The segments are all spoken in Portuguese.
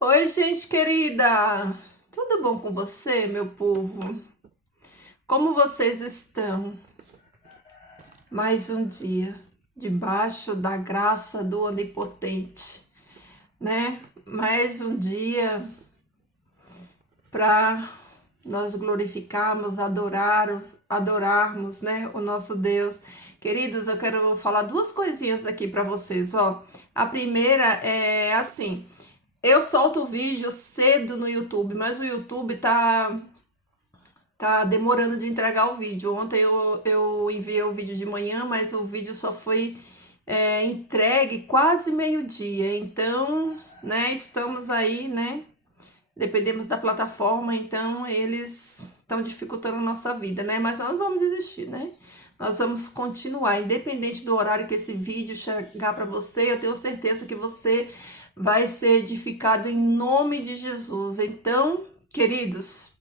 Oi, gente querida! Tudo bom com você, meu povo? Como vocês estão? Mais um dia debaixo da graça do Onipotente, né? Mais um dia para nós glorificarmos, adorarmos, né, o nosso Deus. Queridos, eu quero falar duas coisinhas aqui para vocês, ó. A primeira é assim, eu solto o vídeo cedo no YouTube, mas o YouTube tá demorando de entregar o vídeo. Ontem eu enviei o vídeo de manhã, mas o vídeo só foi entregue quase meio-dia. Então, né, estamos aí, né? Dependemos da plataforma, então eles estão dificultando a nossa vida, né? Mas nós não vamos desistir, né? Nós vamos continuar, independente do horário que esse vídeo chegar para você, eu tenho certeza que você vai ser edificado em nome de Jesus. Então, queridos,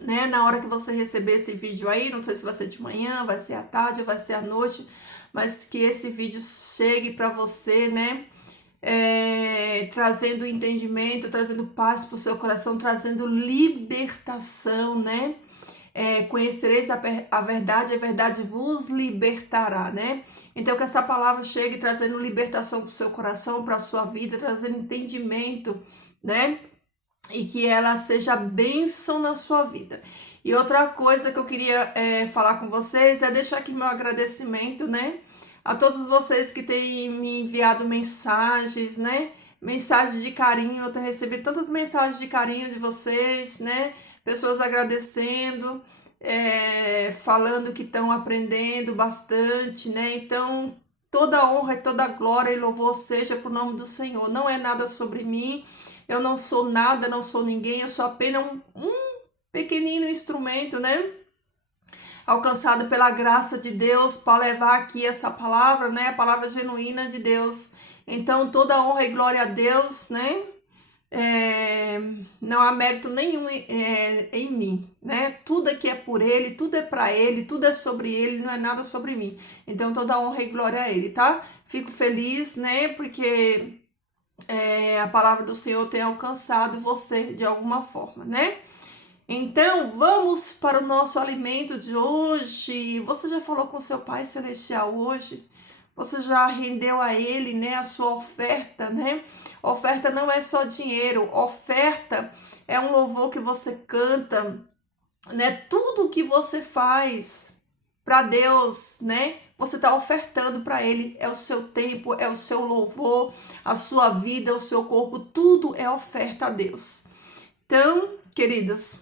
né? Na hora que você receber esse vídeo aí, não sei se vai ser de manhã, vai ser à tarde, vai ser à noite, mas que esse vídeo chegue para você, né? Trazendo entendimento, trazendo paz para o seu coração, trazendo libertação, né? Conhecereis a verdade vos libertará, né? Então que essa palavra chegue trazendo libertação para o seu coração, para a sua vida, trazendo entendimento, né? E que ela seja bênção na sua vida. E outra coisa que eu queria falar com vocês é deixar aqui meu agradecimento, né? A todos vocês que têm me enviado mensagens, né? Mensagens de carinho, eu tenho recebido tantas mensagens de carinho de vocês, né? Pessoas agradecendo, falando que estão aprendendo bastante, né? Então, toda honra e toda glória e louvor seja para o nome do Senhor. Não é nada sobre mim, eu não sou nada, não sou ninguém, eu sou apenas um pequenino instrumento, né? Alcançado pela graça de Deus para levar aqui essa palavra, né? A palavra genuína de Deus. Então, toda honra e glória a Deus, né? Não há mérito nenhum em mim, né? Tudo aqui é por Ele, tudo é para Ele, tudo é sobre Ele, não é nada sobre mim. Então, toda honra e glória a Ele, tá? Fico feliz, né? Porque a palavra do Senhor tem alcançado você de alguma forma, né? Então, vamos para o nosso alimento de hoje. Você já falou com seu Pai Celestial hoje? Você já rendeu a Ele, né, a sua oferta, né? Oferta não é só dinheiro, oferta é um louvor que você canta, né? Tudo que você faz para Deus, né? Você está ofertando para Ele, é o seu tempo, é o seu louvor, a sua vida, o seu corpo, tudo é oferta a Deus. Então, queridos,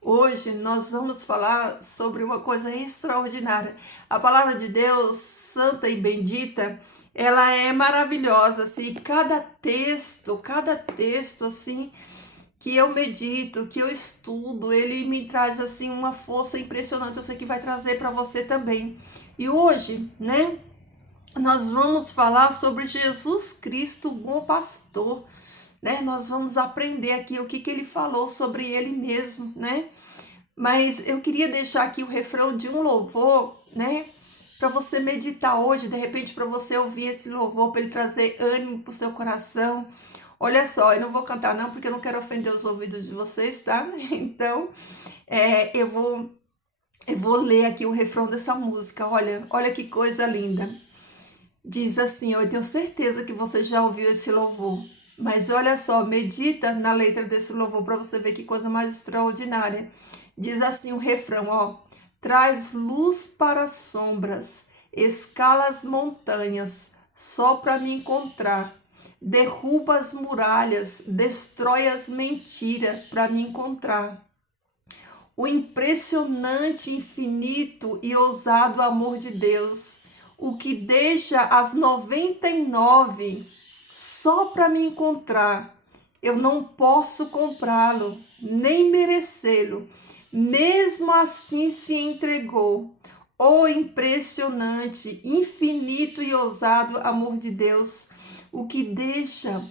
hoje nós vamos falar sobre uma coisa extraordinária. A palavra de Deus, santa e bendita, ela é maravilhosa, assim, cada texto, assim, que eu medito, que eu estudo, ele me traz, assim, uma força impressionante, eu sei que vai trazer para você também. E hoje, né, nós vamos falar sobre Jesus Cristo, o bom pastor, né? Nós vamos aprender aqui o que ele falou sobre ele mesmo, né? Mas eu queria deixar aqui o refrão de um louvor, né? Para você meditar hoje, de repente para você ouvir esse louvor, para ele trazer ânimo para o seu coração. Olha só, eu não vou cantar não, porque eu não quero ofender os ouvidos de vocês, tá? Então, eu vou ler aqui o refrão dessa música. Olha que coisa linda. Diz assim, eu tenho certeza que você já ouviu esse louvor. Mas olha só, medita na letra desse louvor para você ver que coisa mais extraordinária. Diz assim o refrão, ó: traz luz para as sombras, escala as montanhas, só para me encontrar. Derruba as muralhas, destrói as mentiras para me encontrar. O impressionante, infinito e ousado amor de Deus, o que deixa as 99 só para me encontrar. Eu não posso comprá-lo, nem merecê-lo. Mesmo assim se entregou. O impressionante, infinito e ousado amor de Deus, o que deixa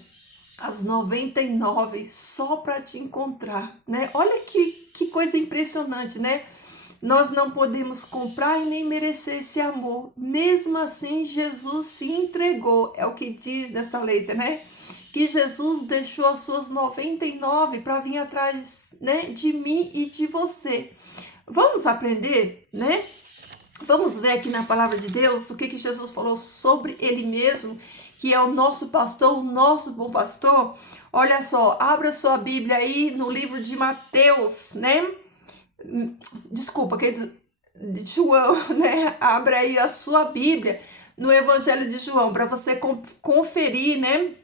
as 99 só para te encontrar, né? Olha que coisa impressionante, né? Nós não podemos comprar e nem merecer esse amor. Mesmo assim, Jesus se entregou. É o que diz nessa letra, né? que Jesus deixou as suas 99 para vir atrás, né, de mim e de você. Vamos aprender, né? Vamos ver aqui na palavra de Deus o que Jesus falou sobre ele mesmo, que é o nosso pastor, o nosso bom pastor. Olha só, abra sua Bíblia aí no livro de Mateus, né? Desculpa, querido, de João, né? Abra aí a sua Bíblia no Evangelho de João para você conferir, né,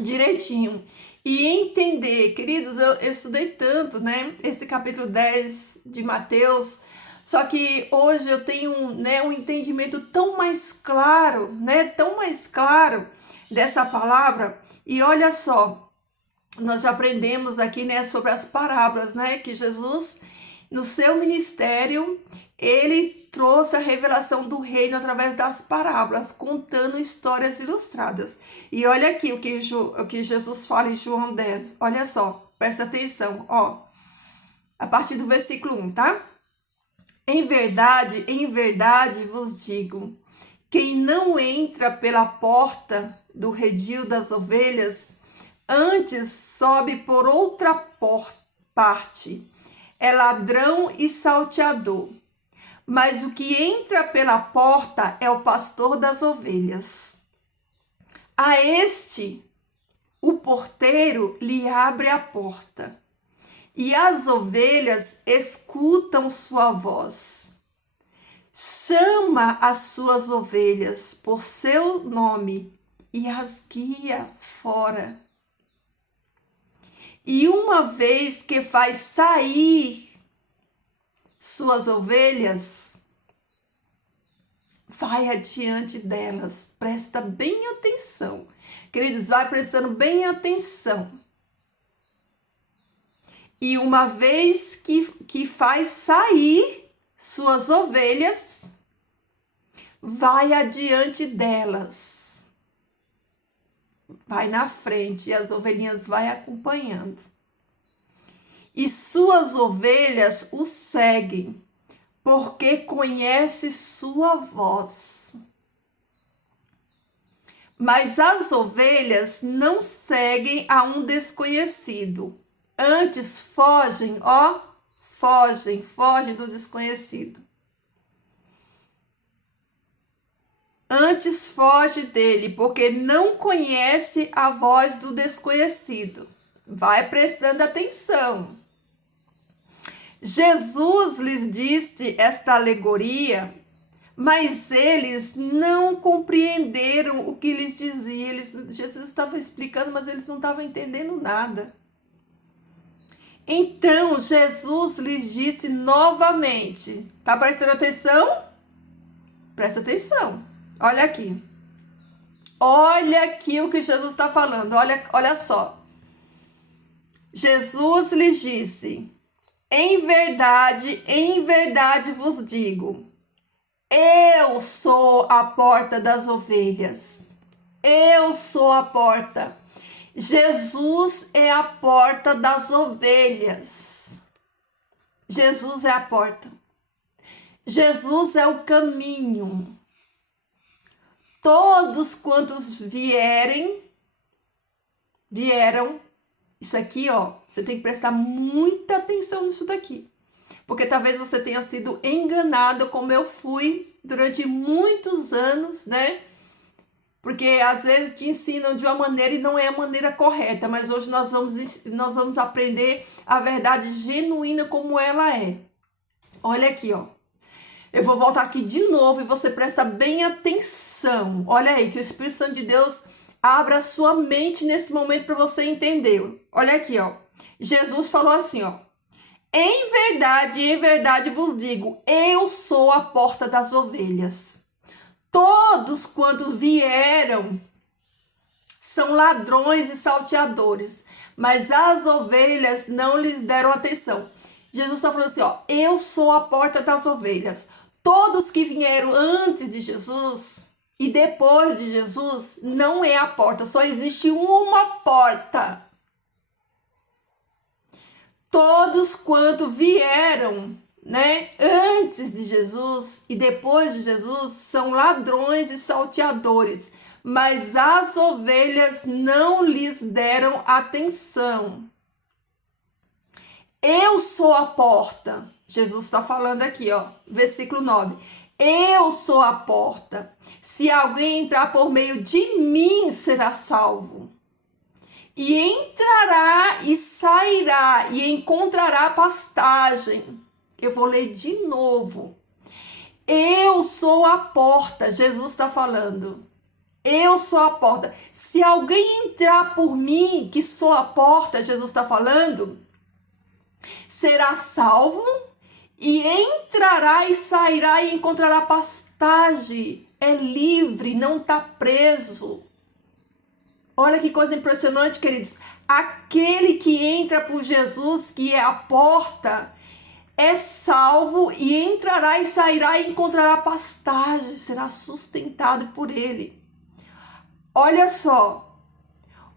direitinho e entender. Queridos, eu estudei tanto, né, esse capítulo 10 de Mateus, só que hoje eu tenho, né, um entendimento tão mais claro, né, tão mais claro dessa palavra. E olha só, nós já aprendemos aqui, né, sobre as parábolas, né, que Jesus, no seu ministério, ele trouxe a revelação do reino através das parábolas, contando histórias ilustradas. E olha aqui o que Jesus fala em João 10. Olha só, presta atenção, ó. A partir do versículo 1, tá? Em verdade vos digo, quem não entra pela porta do redil das ovelhas, antes sobe por outra parte, é ladrão e salteador. Mas o que entra pela porta é o pastor das ovelhas. A este, o porteiro lhe abre a porta, e as ovelhas escutam sua voz. Chama as suas ovelhas por seu nome e as guia fora. E uma vez que faz sair suas ovelhas, vai adiante delas. Presta bem atenção. Queridos, vai prestando bem atenção. E uma vez que faz sair suas ovelhas, vai adiante delas. Vai na frente e as ovelhinhas vai acompanhando. E suas ovelhas o seguem, porque conhece sua voz. Mas as ovelhas não seguem a um desconhecido. Antes fogem, fogem do desconhecido. Antes foge dele, porque não conhece a voz do desconhecido. Vai prestando atenção. Jesus lhes disse esta alegoria, mas eles não compreenderam o que lhes dizia. Jesus estava explicando, mas eles não estavam entendendo nada. Então Jesus lhes disse novamente. Tá prestando atenção? Presta atenção. Olha aqui. Olha aqui o que Jesus está falando. Olha só. Jesus lhes disse: em verdade vos digo, eu sou a porta das ovelhas. Eu sou a porta. Jesus é a porta das ovelhas. Jesus é a porta. Jesus é o caminho. Todos quantos vieram. Isso aqui, ó, você tem que prestar muita atenção nisso daqui. Porque talvez você tenha sido enganado, como eu fui durante muitos anos, né? Porque às vezes te ensinam de uma maneira e não é a maneira correta. Mas hoje nós vamos aprender a verdade genuína como ela é. Olha aqui, ó. Eu vou voltar aqui de novo e você presta bem atenção. Olha aí, que o Espírito Santo de Deus abra a sua mente nesse momento para você entender. Olha aqui, ó. Jesus falou assim, ó. Em verdade vos digo, eu sou a porta das ovelhas. Todos quantos vieram são ladrões e salteadores, mas as ovelhas não lhes deram atenção. Jesus está falando assim, ó. Eu sou a porta das ovelhas. Todos que vieram antes de Jesus e depois de Jesus não é a porta, só existe uma porta. Todos quanto vieram, né, antes de Jesus e depois de Jesus são ladrões e salteadores, mas as ovelhas não lhes deram atenção. Eu sou a porta. Jesus está falando aqui, ó, versículo 9. Eu sou a porta. Se alguém entrar por meio de mim, será salvo. E entrará e sairá e encontrará pastagem. Eu vou ler de novo. Eu sou a porta. Jesus está falando. Eu sou a porta. Se alguém entrar por mim, que sou a porta, Jesus está falando, será salvo e entrará e sairá e encontrará pastagem. É livre, não está preso. Olha que coisa impressionante, queridos. Aquele que entra por Jesus, que é a porta, é salvo e entrará e sairá e encontrará pastagem, será sustentado por ele. Olha só,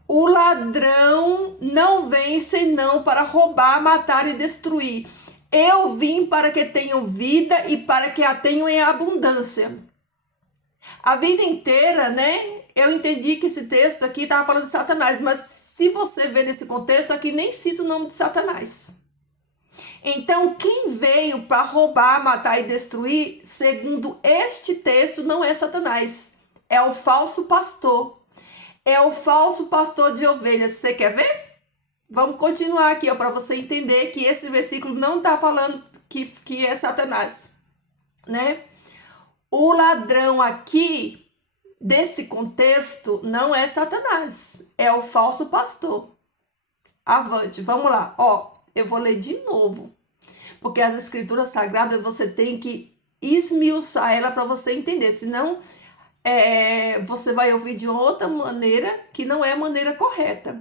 o ladrão não vem senão para roubar, matar e destruir. Eu vim para que tenham vida e para que a tenham em abundância. A vida inteira, né? Eu entendi que esse texto aqui estava falando de Satanás, mas se você ver nesse contexto aqui, nem cita o nome de Satanás. Então, quem veio para roubar, matar e destruir, segundo este texto, não é Satanás. É o falso pastor. É o falso pastor de ovelhas. Você quer ver? Vamos continuar aqui, para você entender que esse versículo não está falando que é Satanás, né? O ladrão aqui, desse contexto, não é Satanás. É o falso pastor. Avante, vamos lá. Ó, eu vou ler de novo. Porque as escrituras sagradas você tem que esmiuçar ela para você entender. Senão, você vai ouvir de outra maneira que não é a maneira correta.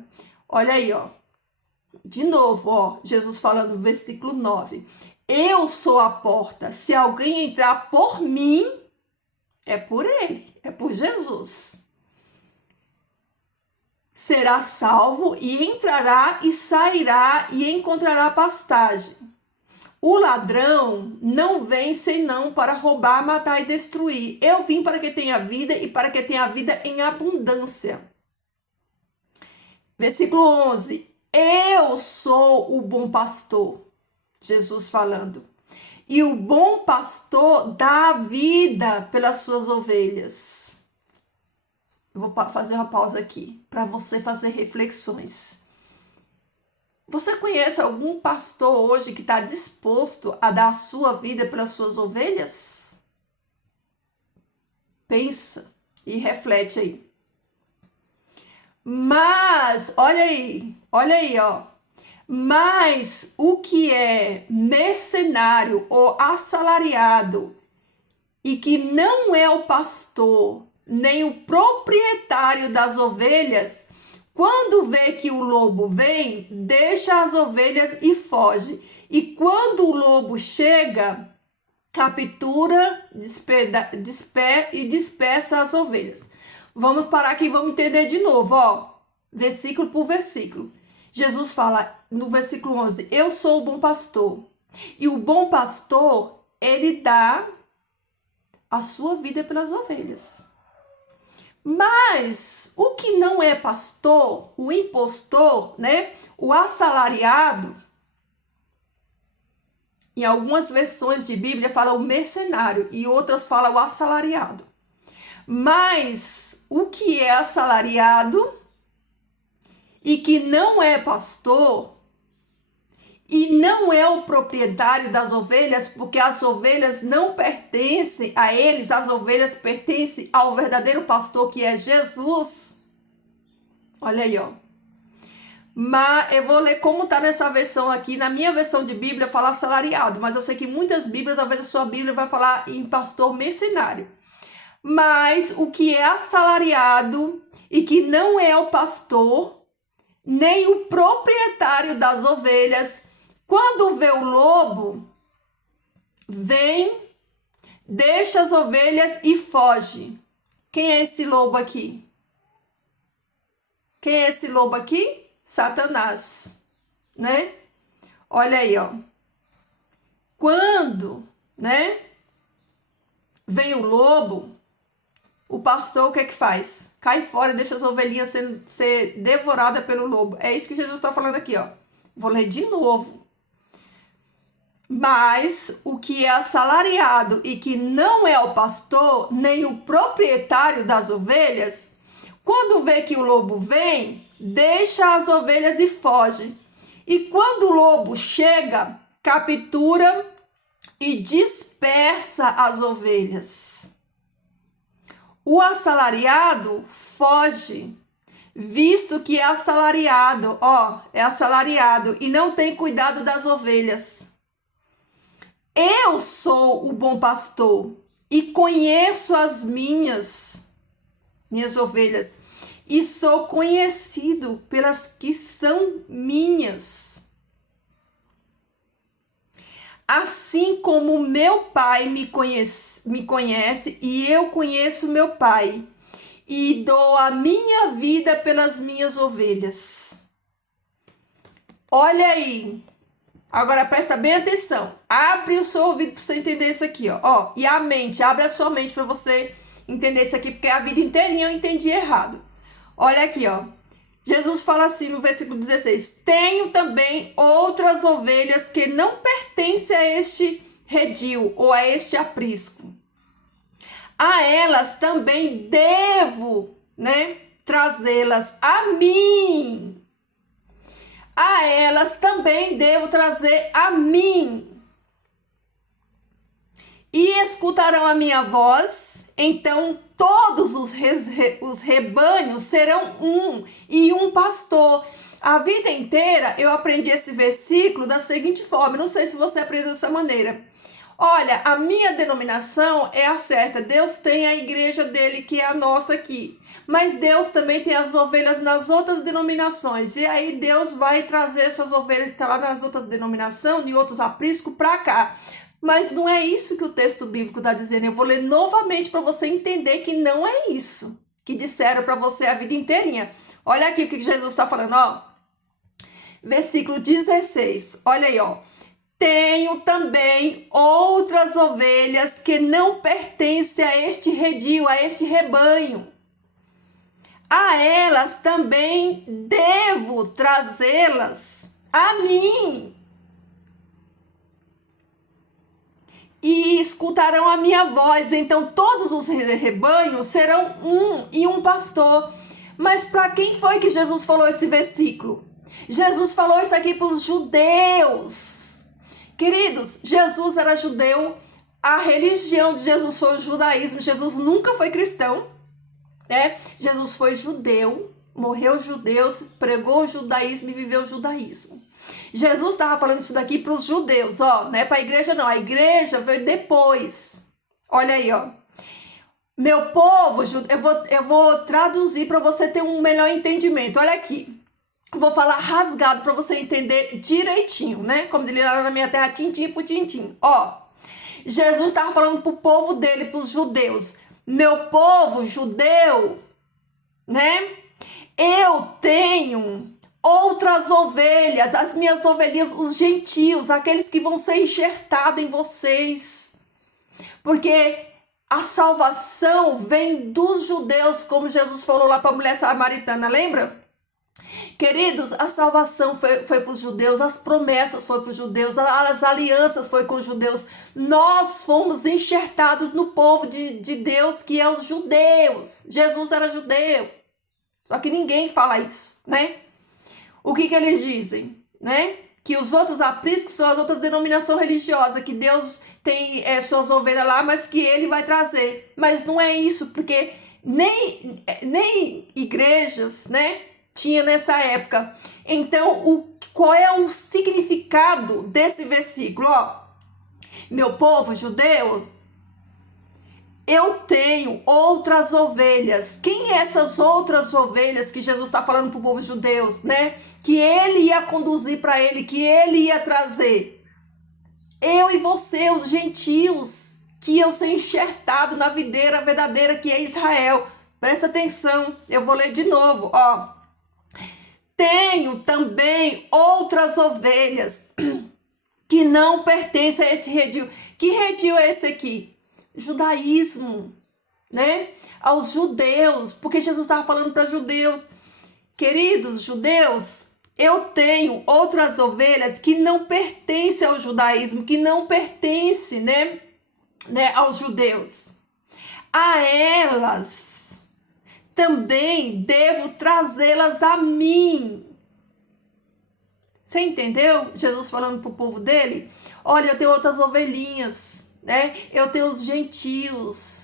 Olha aí, ó. De novo, ó. Jesus falando no versículo 9. Eu sou a porta. Se alguém entrar por mim, é por ele. É por Jesus. Será salvo e entrará e sairá e encontrará pastagem. O ladrão não vem senão para roubar, matar e destruir. Eu vim para que tenha vida e para que tenha vida em abundância. Versículo 11. Eu sou o bom pastor. Jesus falando. E o bom pastor dá a vida pelas suas ovelhas. Eu vou fazer uma pausa aqui para você fazer reflexões. Você conhece algum pastor hoje que está disposto a dar a sua vida pelas suas ovelhas? Pensa e reflete aí. Mas, olha aí, ó. Mas o que é mercenário ou assalariado e que não é o pastor, nem o proprietário das ovelhas, quando vê que o lobo vem, deixa as ovelhas e foge. E quando o lobo chega, captura e dispersa as ovelhas. Vamos parar aqui e vamos entender de novo, ó. Versículo por versículo. Jesus fala no versículo 11, eu sou o bom pastor. E o bom pastor, ele dá a sua vida pelas ovelhas. Mas o que não é pastor, o impostor, né? O assalariado, em algumas versões de Bíblia fala o mercenário e outras fala o assalariado. Mas o que é assalariado e que não é pastor e não é o proprietário das ovelhas, porque as ovelhas não pertencem a eles, as ovelhas pertencem ao verdadeiro pastor que é Jesus. Olha aí, ó. Mas eu vou ler como está nessa versão aqui. Na minha versão de Bíblia fala assalariado, mas eu sei que muitas Bíblias, talvez a sua Bíblia vai falar em pastor mercenário. Mas o que é assalariado e que não é o pastor, nem o proprietário das ovelhas, quando vê o lobo, vem, deixa as ovelhas e foge. Quem é esse lobo aqui? Quem é esse lobo aqui? Satanás, né? Olha aí, ó. Quando, né, vem o lobo, o pastor o que é que faz? cai fora e deixa as ovelhinhas ser devoradas pelo lobo. É isso que Jesus está falando aqui, ó. Vou ler de novo. Mas o que é assalariado e que não é o pastor, nem o proprietário das ovelhas, quando vê que o lobo vem, deixa as ovelhas e foge. E quando o lobo chega, captura e dispersa as ovelhas. O assalariado foge, visto que é assalariado, é assalariado e não tem cuidado das ovelhas. Eu sou o bom pastor e conheço as minhas ovelhas, e sou conhecido pelas que são minhas. Assim como meu Pai me conhece e eu conheço meu Pai, e dou a minha vida pelas minhas ovelhas. Olha aí. Agora presta bem atenção. Abre o seu ouvido para você entender isso aqui, ó. E a mente, abre a sua mente para você entender isso aqui, porque a vida inteirinha eu entendi errado. Olha aqui, ó. Jesus fala assim no versículo 16: tenho também outras ovelhas que não pertencem a este redil ou a este aprisco. A elas também devo, trazê-las a mim. A elas também devo trazer a mim. E escutarão a minha voz, então todos os rebanhos serão um e um pastor. A vida inteira eu aprendi esse versículo da seguinte forma, não sei se você aprendeu dessa maneira. Olha, a minha denominação é a certa, Deus tem a igreja dele, que é a nossa aqui. Mas Deus também tem as ovelhas nas outras denominações. E aí Deus vai trazer essas ovelhas que estão lá nas outras denominações, e outros apriscos, para cá. Mas não é isso que o texto bíblico está dizendo. Eu vou ler novamente para você entender que não é isso que disseram para você a vida inteirinha. Olha aqui o que Jesus está falando, ó. Versículo 16. Olha aí, ó. Tenho também outras ovelhas que não pertencem a este redil, a este rebanho. A elas também devo trazê-las a mim. E escutarão a minha voz. Então todos os rebanhos serão um e um pastor. Mas para quem foi que Jesus falou esse versículo? Jesus falou isso aqui para os judeus. Queridos, Jesus era judeu. A religião de Jesus foi o judaísmo. Jesus nunca foi cristão. Jesus foi judeu, morreu judeu, pregou o judaísmo e viveu o judaísmo. Jesus estava falando isso daqui para os judeus, não é para a igreja não, a igreja veio depois. Olha aí, ó. Meu povo, eu vou traduzir para você ter um melhor entendimento. Olha aqui, vou falar rasgado para você entender direitinho, como ele lá na minha terra, tintim por tintim. Jesus estava falando para o povo dele, para os judeus. Meu povo judeu, eu tenho outras ovelhas, as minhas ovelhinhas, os gentios, aqueles que vão ser enxertados em vocês. Porque a salvação vem dos judeus, como Jesus falou lá para a mulher samaritana, lembra? Queridos, a salvação foi para os judeus, as promessas foram para os judeus, as alianças foram com os judeus. Nós fomos enxertados no povo de Deus, que é os judeus. Jesus era judeu. Só que ninguém fala isso, O que eles dizem, Que os outros apriscos são as outras denominações religiosas, que Deus tem suas ovelhas lá, mas que ele vai trazer. Mas não é isso, porque nem igrejas, tinha nessa época. Então, qual é o significado desse versículo? Meu povo judeu, eu tenho outras ovelhas. Quem é essas outras ovelhas que Jesus está falando para o povo judeu, Que ele ia conduzir para ele, que ele ia trazer? Eu e você, os gentios, que iam ser enxertados na videira verdadeira, que é Israel. Presta atenção, eu vou ler de novo, Tenho também outras ovelhas que não pertencem a esse redil. Que redil é esse aqui? Judaísmo. né? Aos judeus, porque Jesus estava falando para judeus. Queridos judeus, eu tenho outras ovelhas que não pertencem ao judaísmo, que não pertencem, né, aos judeus. A elas também devo trazê-las a mim. Você entendeu? Jesus falando para o povo dele: olha, eu tenho outras ovelhinhas, né? Eu tenho os gentios.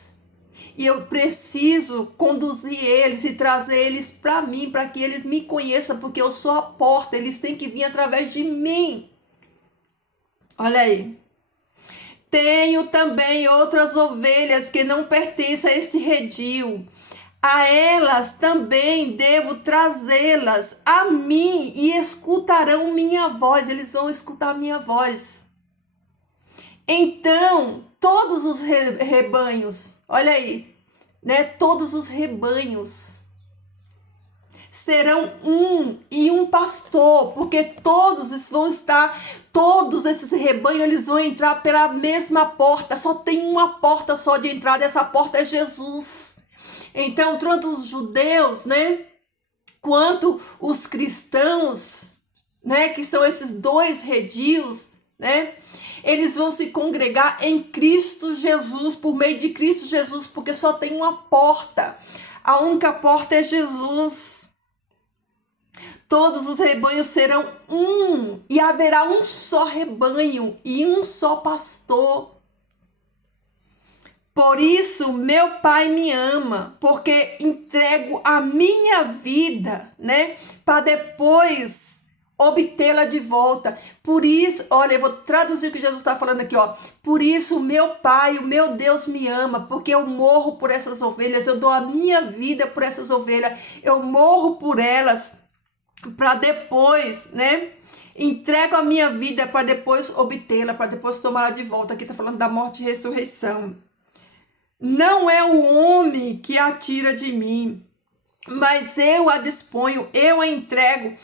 E eu preciso conduzir eles e trazer eles para mim, para que eles me conheçam, porque eu sou a porta, eles têm que vir através de mim. Olha aí. Tenho também outras ovelhas que não pertencem a este redil. A elas também devo trazê-las a mim e escutarão minha voz. Eles vão escutar minha voz. Então, todos os rebanhos, olha aí, né? Todos os rebanhos serão e um pastor, porque todos esses rebanhos, eles vão entrar pela mesma porta. Só tem uma porta só de entrada, essa porta é Jesus. Então, tanto os judeus, né, quanto os cristãos, né, que são esses dois redios, né, eles vão se congregar em Cristo Jesus, por meio de Cristo Jesus, porque só tem uma porta. A única porta é Jesus. Todos os rebanhos serão e haverá um só rebanho e um só pastor. Por isso, meu Pai me ama, porque entrego a minha vida, né, para depois obtê-la de volta. Por isso, olha, eu vou traduzir o que Jesus está falando aqui, ó. Por isso, o meu Pai, o meu Deus me ama, porque eu morro por essas ovelhas, eu dou a minha vida por essas ovelhas, eu morro por elas, para depois, né, entrego a minha vida para depois obtê-la, para depois tomá-la de volta. Aqui está falando da morte e ressurreição. Não é o homem que a tira de mim, mas eu a disponho, eu a entrego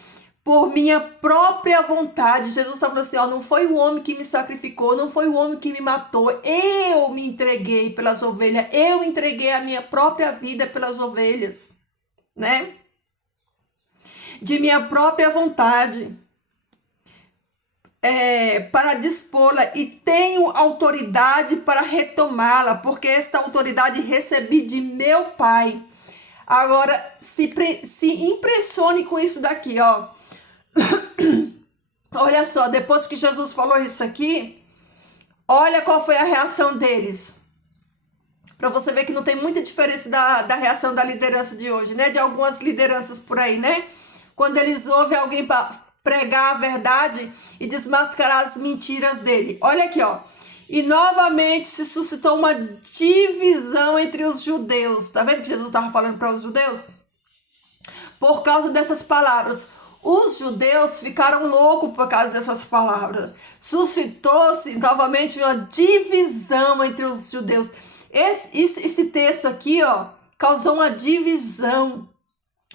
por minha própria vontade. Jesus está falando assim, ó, não foi o homem que me sacrificou, não foi o homem que me matou, eu me entreguei pelas ovelhas, eu entreguei a minha própria vida pelas ovelhas, né? De minha própria vontade, para dispô-la, e tenho autoridade para retomá-la, porque esta autoridade recebi de meu Pai. Agora, se impressione com isso daqui, ó. Olha só, depois que Jesus falou isso aqui, olha qual foi a reação deles. Para você ver que não tem muita diferença da reação da liderança de hoje, né? De algumas lideranças por aí, né? Quando eles ouvem alguém pregar a verdade e desmascarar as mentiras dele. Olha aqui, ó. E novamente se suscitou uma divisão entre os judeus. Tá vendo que Jesus estava falando para os judeus? Por causa dessas palavras. Os judeus ficaram loucos por causa dessas palavras. Suscitou-se novamente uma divisão entre os judeus. Esse texto aqui, ó, causou uma divisão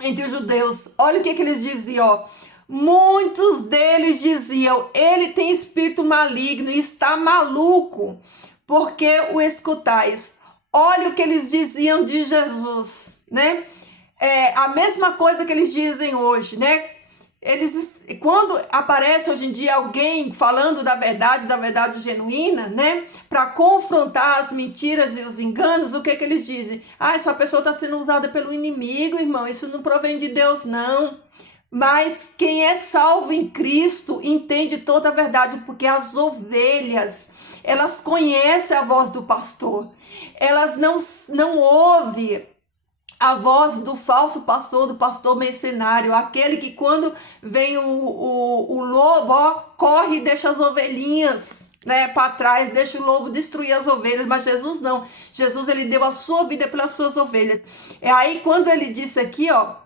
entre os judeus. Olha o que eles diziam, ó. Muitos deles diziam, ele tem espírito maligno e está maluco, porque o escutais. Olha o que eles diziam de Jesus, né? A mesma coisa que eles dizem hoje, né? Quando aparece hoje em dia alguém falando da verdade genuína, né? Para confrontar as mentiras e os enganos, o que eles dizem? Ah, essa pessoa está sendo usada pelo inimigo, irmão, isso não provém de Deus, não. Mas quem é salvo em Cristo entende toda a verdade, porque as ovelhas, elas conhecem a voz do pastor. Elas não ouvem a voz do falso pastor, do pastor mercenário, aquele que quando vem o lobo, ó, corre e deixa as ovelhinhas, né, para trás, deixa o lobo destruir as ovelhas. Mas Jesus não. Jesus, ele deu a sua vida pelas suas ovelhas. É aí quando ele disse aqui, ó,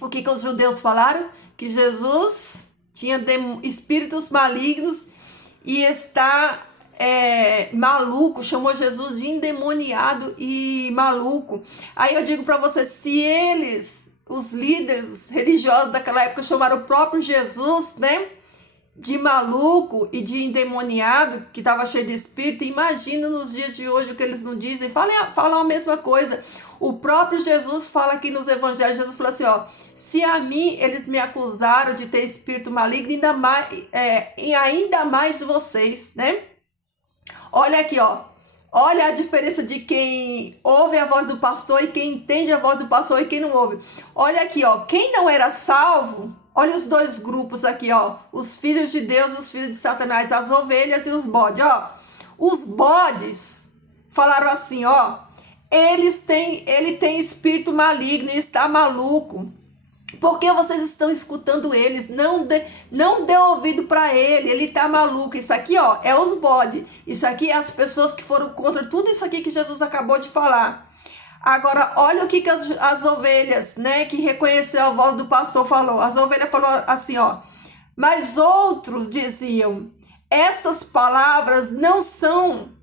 o que os judeus falaram? Que Jesus tinha espíritos malignos e está maluco, chamou Jesus de endemoniado e maluco. Aí eu digo para você, se eles, os líderes religiosos daquela época, chamaram o próprio Jesus, né, de maluco e de endemoniado, que estava cheio de espírito. Imagina nos dias de hoje o que eles não dizem. Falam a mesma coisa. O próprio Jesus fala aqui nos evangelhos, Jesus falou assim, ó, se a mim eles me acusaram de ter espírito maligno, ainda mais vocês, né? Olha aqui, ó. Olha a diferença de quem ouve a voz do pastor e quem entende a voz do pastor e quem não ouve. Olha aqui, ó. Quem não era salvo, olha os dois grupos aqui, ó. Os filhos de Deus e os filhos de Satanás, as ovelhas e os bodes, ó. Os bodes falaram assim, ó. Ele tem espírito maligno e está maluco. Por que vocês estão escutando eles? Não dê ouvido para ele está maluco. Isso aqui, ó, é os bodes. Isso aqui é as pessoas que foram contra tudo isso aqui que Jesus acabou de falar. Agora, olha o que as ovelhas, né, que reconheceu a voz do pastor falou. As ovelhas falaram assim, ó. Mas outros diziam, essas palavras não são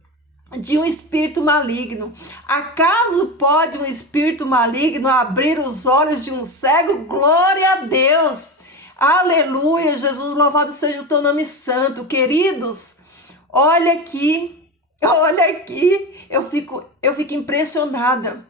de um espírito maligno. Acaso pode um espírito maligno abrir os olhos de um cego? Glória a Deus! Aleluia! Jesus, louvado seja o teu nome santo. Queridos, olha aqui, eu fico impressionada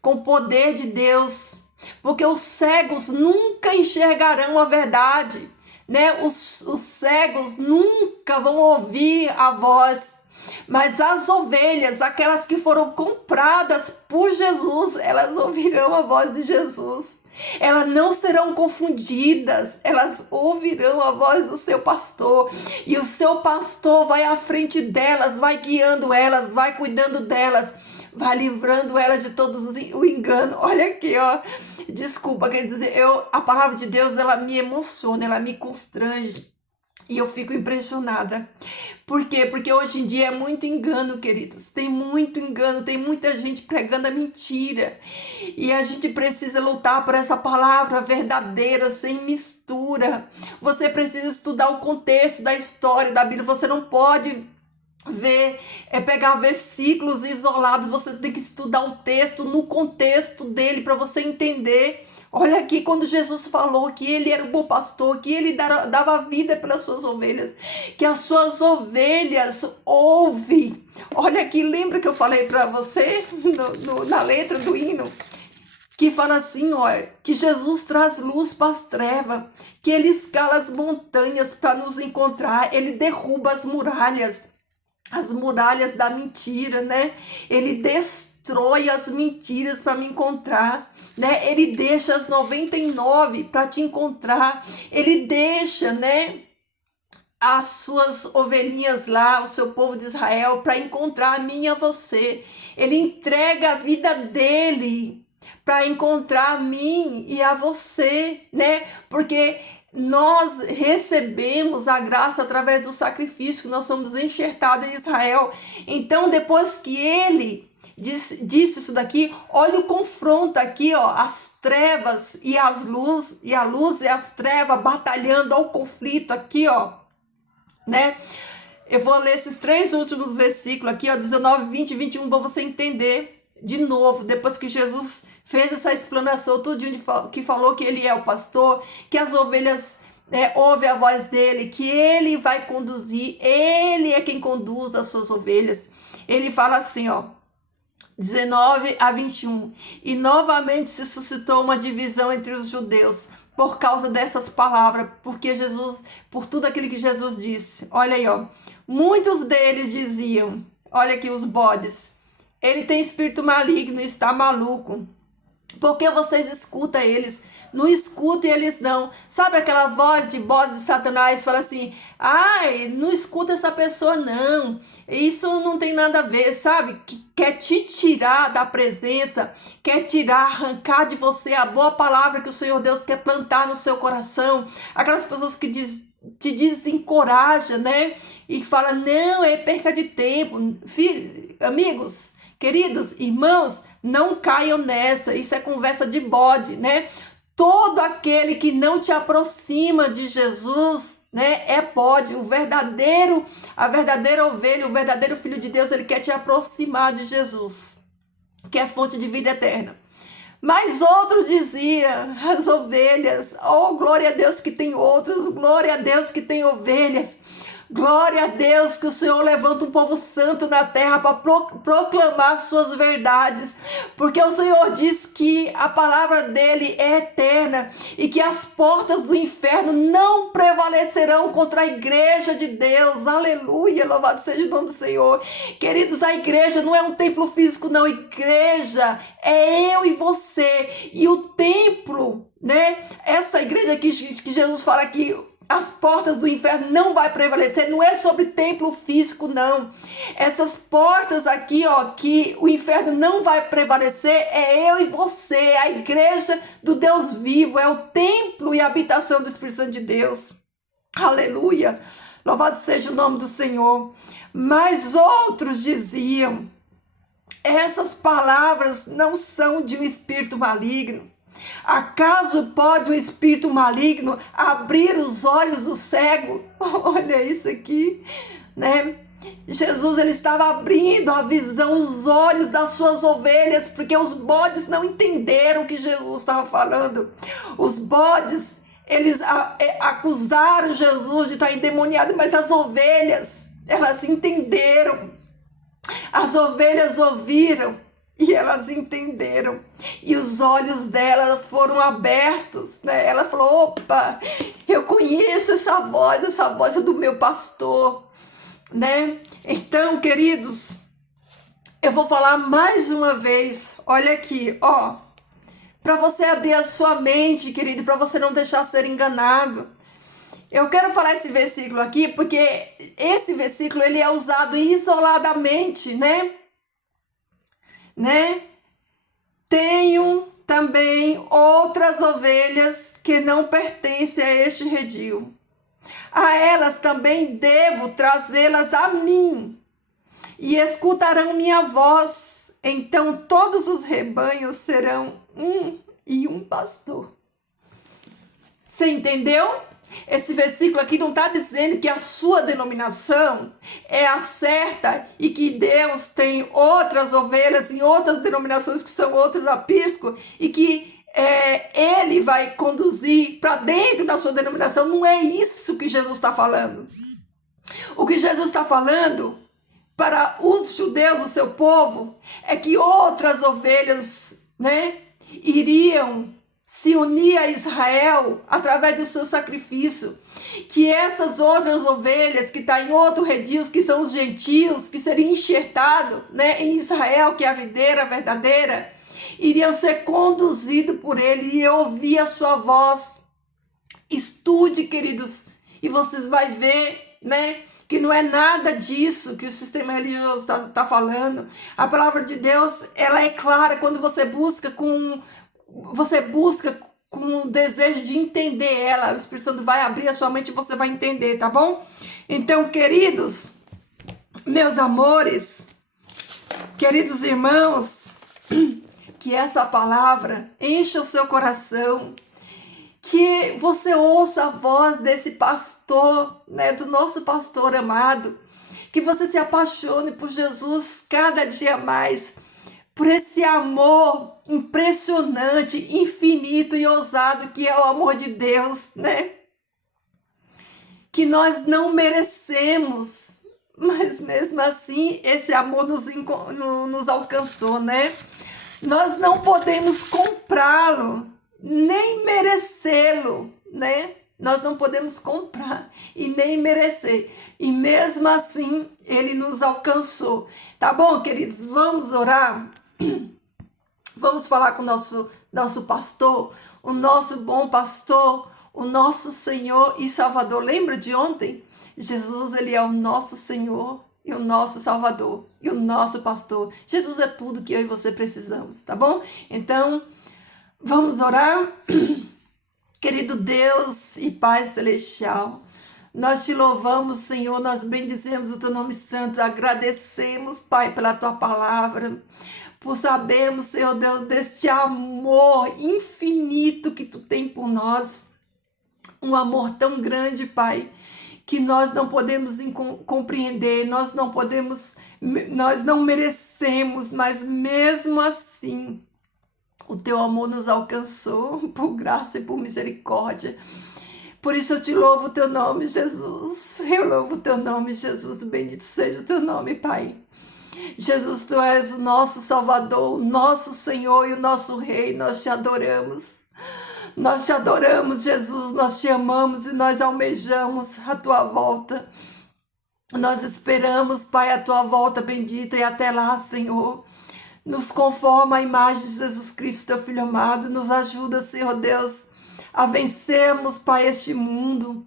com o poder de Deus, porque os cegos nunca enxergarão a verdade, né? Os cegos nunca vão ouvir a voz. Mas as ovelhas, aquelas que foram compradas por Jesus, elas ouvirão a voz de Jesus. Elas não serão confundidas, elas ouvirão a voz do seu pastor. E o seu pastor vai à frente delas, vai guiando elas, vai cuidando delas, vai livrando elas de todos o engano. Olha aqui, ó. Desculpa, quer dizer, a palavra de Deus, ela me emociona, ela me constrange. E eu fico impressionada. Por quê? Porque hoje em dia é muito engano, queridos. Tem muito engano, tem muita gente pregando a mentira. E a gente precisa lutar por essa palavra verdadeira, sem mistura. Você precisa estudar o contexto da história da Bíblia. Você não pode pegar versículos isolados. Você tem que estudar o texto no contexto dele para você entender. Olha aqui, quando Jesus falou que ele era o bom pastor, que ele dava vida pelas suas ovelhas, que as suas ovelhas ouvem. Olha aqui, lembra que eu falei para você na letra do hino? Que fala assim, olha, que Jesus traz luz para as trevas, que ele escala as montanhas para nos encontrar, ele derruba as muralhas da mentira, né? Ele destrói as mentiras para me encontrar, né? Ele deixa as 99 para te encontrar. Ele deixa, né, as suas ovelhinhas lá, o seu povo de Israel, para encontrar a mim e a você. Ele entrega a vida dele para encontrar a mim e a você, né? Porque nós recebemos a graça através do sacrifício, que nós somos enxertados em Israel. Então, depois que ele disse isso daqui, olha o confronto aqui, ó, as trevas e as luz, e a luz e as trevas batalhando, ao conflito aqui, ó, né? Eu vou ler esses 3 últimos versículos aqui, ó, 19, 20 e 21, para você entender de novo, depois que Jesus fez essa explanação, tudo que falou que ele é o pastor, que as ovelhas ouvem a voz dele, que ele vai conduzir, ele é quem conduz as suas ovelhas. Ele fala assim, ó, 19 a 21, e novamente se suscitou uma divisão entre os judeus, por causa dessas palavras, por tudo aquilo que Jesus disse. Olha aí, ó, muitos deles diziam, olha aqui os bodes, ele tem espírito maligno e está maluco. Por que vocês escutam eles? Não escutem eles não. Sabe aquela voz de bode de Satanás? Fala assim, ai, não escuta essa pessoa não. Isso não tem nada a ver, sabe? Que quer te tirar da presença, quer arrancar de você a boa palavra que o Senhor Deus quer plantar no seu coração. Aquelas pessoas que te desencorajam, né? E fala, não, é perca de tempo. Filho, amigos, queridos, irmãos, não caiam nessa, isso é conversa de bode, né? Todo aquele que não te aproxima de Jesus, né, é bode. A verdadeira ovelha, o verdadeiro filho de Deus, ele quer te aproximar de Jesus, que é fonte de vida eterna. Mas outros diziam, as ovelhas, oh glória a Deus que tem outros, glória a Deus que tem ovelhas. Glória a Deus que o Senhor levanta um povo santo na terra para proclamar suas verdades, porque o Senhor diz que a palavra dele é eterna e que as portas do inferno não prevalecerão contra a igreja de Deus. Aleluia, louvado seja o nome do Senhor. Queridos, a igreja não é um templo físico, não. Igreja é eu e você. E o templo, né? Essa igreja aqui que Jesus fala que as portas do inferno não vai prevalecer, não é sobre templo físico, não. Essas portas aqui, ó, que o inferno não vai prevalecer, é eu e você, a igreja do Deus vivo, é o templo e a habitação do Espírito Santo de Deus. Aleluia! Louvado seja o nome do Senhor. Mas outros diziam, essas palavras não são de um espírito maligno. Acaso pode o espírito maligno abrir os olhos do cego? Olha isso aqui, né? Jesus, ele estava abrindo a visão, os olhos das suas ovelhas, porque os bodes não entenderam o que Jesus estava falando. Os bodes, eles acusaram Jesus de estar endemoniado, mas as ovelhas, elas entenderam. As ovelhas ouviram e elas entenderam. E os olhos dela foram abertos, né? Ela falou, opa, eu conheço essa voz é do meu pastor, né? Então, queridos, eu vou falar mais uma vez, olha aqui, ó, para você abrir a sua mente, querido, para você não deixar ser enganado. Eu quero falar esse versículo aqui, porque esse versículo, ele é usado isoladamente, né? Tenho também outras ovelhas que não pertencem a este redil. A elas também devo trazê-las a mim, e escutarão minha voz. Então todos os rebanhos serão um pastor. Você entendeu? Esse versículo aqui não está dizendo que a sua denominação é a certa e que Deus tem outras ovelhas em outras denominações que são outros aprisco e que Ele vai conduzir para dentro da sua denominação. Não é isso que Jesus está falando. O que Jesus está falando para os judeus, o seu povo, é que outras ovelhas, né, iriam se unir a Israel através do seu sacrifício, que essas outras ovelhas que estão em outro redil, que são os gentios, que seriam enxertados, né, em Israel, que é a videira verdadeira, iriam ser conduzidos por ele e ouvir a sua voz. Estude, queridos, e vocês vão ver, né, que não é nada disso que o sistema religioso tá falando. A palavra de Deus, ela é clara quando você busca com o desejo de entender ela. O Espírito Santo vai abrir a sua mente e você vai entender, tá bom? Então, queridos, meus amores, queridos irmãos, que essa palavra encha o seu coração, que você ouça a voz desse pastor, né, do nosso pastor amado, que você se apaixone por Jesus cada dia mais, por esse amor impressionante, infinito e ousado que é o amor de Deus, né? Que nós não merecemos, mas mesmo assim esse amor nos alcançou, né? Nós não podemos comprá-lo, nem merecê-lo, né? Nós não podemos comprar e nem merecer. E mesmo assim, ele nos alcançou. Tá bom, queridos? Vamos orar? Vamos falar com o nosso pastor, o nosso bom pastor, o nosso Senhor e Salvador. Lembra de ontem? Jesus, ele é o nosso Senhor e o nosso Salvador e o nosso pastor. Jesus é tudo que eu e você precisamos, tá bom? Então, vamos orar? Querido Deus e Pai Celestial, nós te louvamos, Senhor, nós bendizemos o teu nome santo, agradecemos, Pai, pela tua palavra, por sabermos, Senhor Deus, deste amor infinito que tu tem por nós, um amor tão grande, Pai, que nós não podemos compreender, nós não merecemos, mas mesmo assim, O teu amor nos alcançou por graça e por misericórdia. Por isso eu te louvo o teu nome, Jesus. Eu louvo o teu nome, Jesus. Bendito seja o teu nome, Pai. Jesus, tu és o nosso Salvador, o nosso Senhor e o nosso Rei. Nós te adoramos. Nós te adoramos, Jesus. Nós te amamos e nós almejamos a tua volta. Nós esperamos, Pai, a tua volta bendita, e até lá, Senhor, nos conforma à imagem de Jesus Cristo, teu Filho amado. Nos ajuda, Senhor Deus, a vencermos, Pai, este mundo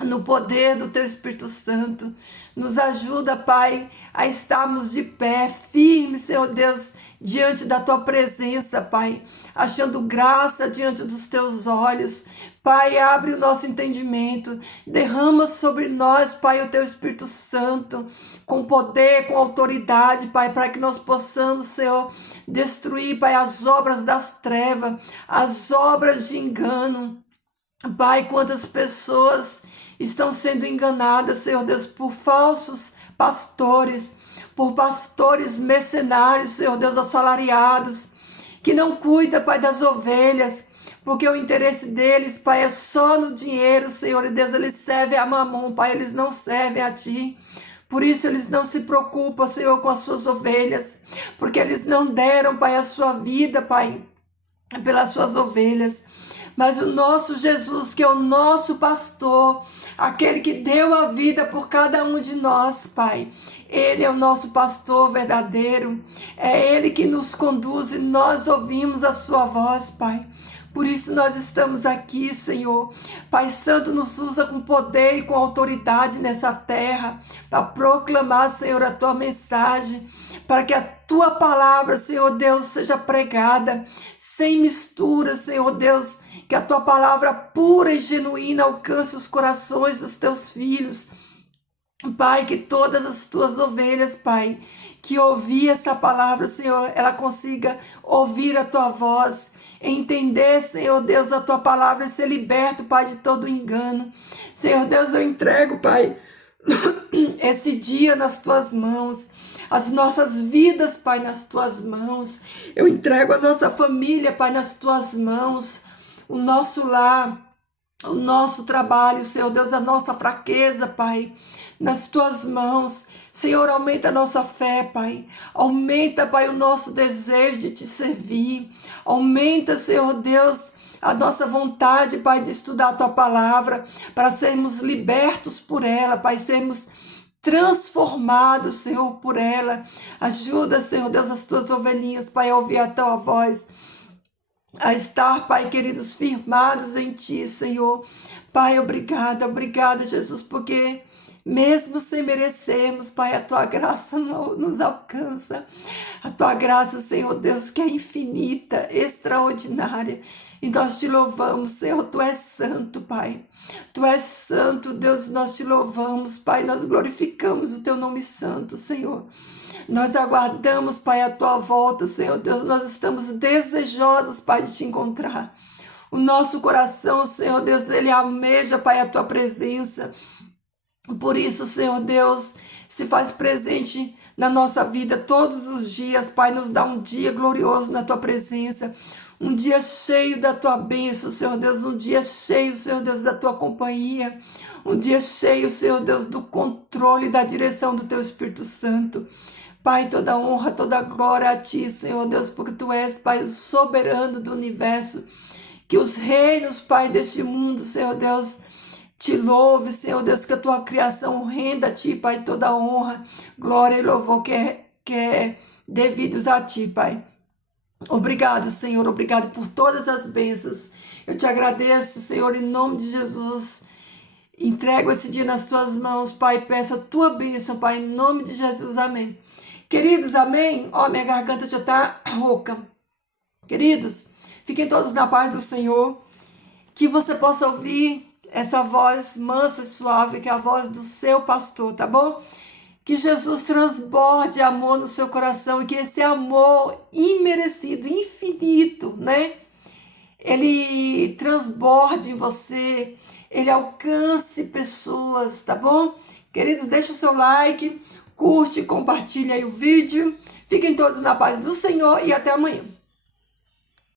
no poder do teu Espírito Santo. Nos ajuda, Pai, a estarmos de pé, firmes, Senhor Deus, diante da tua presença, Pai, achando graça diante dos teus olhos. Pai, abre o nosso entendimento, derrama sobre nós, Pai, o teu Espírito Santo, com poder, com autoridade, Pai, para que nós possamos, Senhor, destruir, Pai, as obras das trevas, as obras de engano. Pai, quantas pessoas estão sendo enganadas, Senhor Deus, por falsos pastores, por pastores mercenários, Senhor Deus, assalariados, que não cuida, Pai, das ovelhas, porque o interesse deles, Pai, é só no dinheiro, Senhor, e Deus, eles servem a mamon, Pai, eles não servem a Ti. Por isso eles não se preocupam, Senhor, com as suas ovelhas, porque eles não deram, Pai, a sua vida, Pai, pelas suas ovelhas. Mas o nosso Jesus, que é o nosso pastor, aquele que deu a vida por cada um de nós, Pai, Ele é o nosso pastor verdadeiro, é Ele que nos conduz e nós ouvimos a sua voz, Pai. Por isso nós estamos aqui, Senhor. Pai Santo, nos usa com poder e com autoridade nessa terra, para proclamar, Senhor, a tua mensagem, para que a tua palavra, Senhor Deus, seja pregada, sem mistura, Senhor Deus, que a tua palavra pura e genuína alcance os corações dos teus filhos. Pai, que todas as tuas ovelhas, Pai, que ouvir essa palavra, Senhor, ela consiga ouvir a tua voz, entender, Senhor Deus, a tua palavra e ser liberto, Pai, de todo engano. Senhor Deus, eu entrego, Pai, esse dia nas tuas mãos, as nossas vidas, Pai, nas tuas mãos. Eu entrego a nossa família, Pai, nas tuas mãos, o nosso lar, o nosso trabalho, Senhor Deus, a nossa fraqueza, Pai, nas tuas mãos. Senhor, aumenta a nossa fé, Pai. Aumenta, Pai, o nosso desejo de te servir. Aumenta, Senhor Deus, a nossa vontade, Pai, de estudar a tua palavra, para sermos libertos por ela, Pai, sermos transformados, Senhor, por ela. Ajuda, Senhor Deus, as tuas ovelhinhas, Pai, a ouvir a tua voz, a estar, Pai, queridos, firmados em Ti, Senhor. Pai, obrigada, obrigada, Jesus, porque mesmo sem merecermos, Pai, a Tua graça nos alcança. A Tua graça, Senhor Deus, que é infinita, extraordinária. E nós te louvamos, Senhor, Tu és santo, Pai. Tu és santo, Deus, nós te louvamos, Pai, nós glorificamos o Teu nome santo, Senhor. Nós aguardamos, Pai, a Tua volta, Senhor Deus, nós estamos desejosos, Pai, de Te encontrar. O nosso coração, Senhor Deus, ele almeja, Pai, a Tua presença. Por isso, Senhor Deus, se faz presente na nossa vida todos os dias, Pai, nos dá um dia glorioso na Tua presença, um dia cheio da Tua bênção, Senhor Deus, um dia cheio, Senhor Deus, da Tua companhia, um dia cheio, Senhor Deus, do controle e da direção do Teu Espírito Santo. Pai, toda honra, toda glória a Ti, Senhor Deus, porque Tu és, Pai, o soberano do universo, que os reinos, Pai, deste mundo, Senhor Deus, te louve, Senhor Deus, que a Tua criação renda a Ti, Pai, toda honra, glória e louvor que é devidos a Ti, Pai. Obrigado, Senhor, obrigado por todas as bênçãos. Eu te agradeço, Senhor, em nome de Jesus. Entrego esse dia nas Tuas mãos, Pai, peço a Tua bênção, Pai, em nome de Jesus, amém. Queridos, amém? Ó, minha garganta já tá rouca. Queridos, fiquem todos na paz do Senhor, que você possa ouvir essa voz mansa e suave, que é a voz do seu pastor, tá bom? Que Jesus transborde amor no seu coração e que esse amor imerecido, infinito, né? Ele transborde em você, ele alcance pessoas, tá bom? Queridos, deixa o seu like, curte, compartilha aí o vídeo. Fiquem todos na paz do Senhor e até amanhã.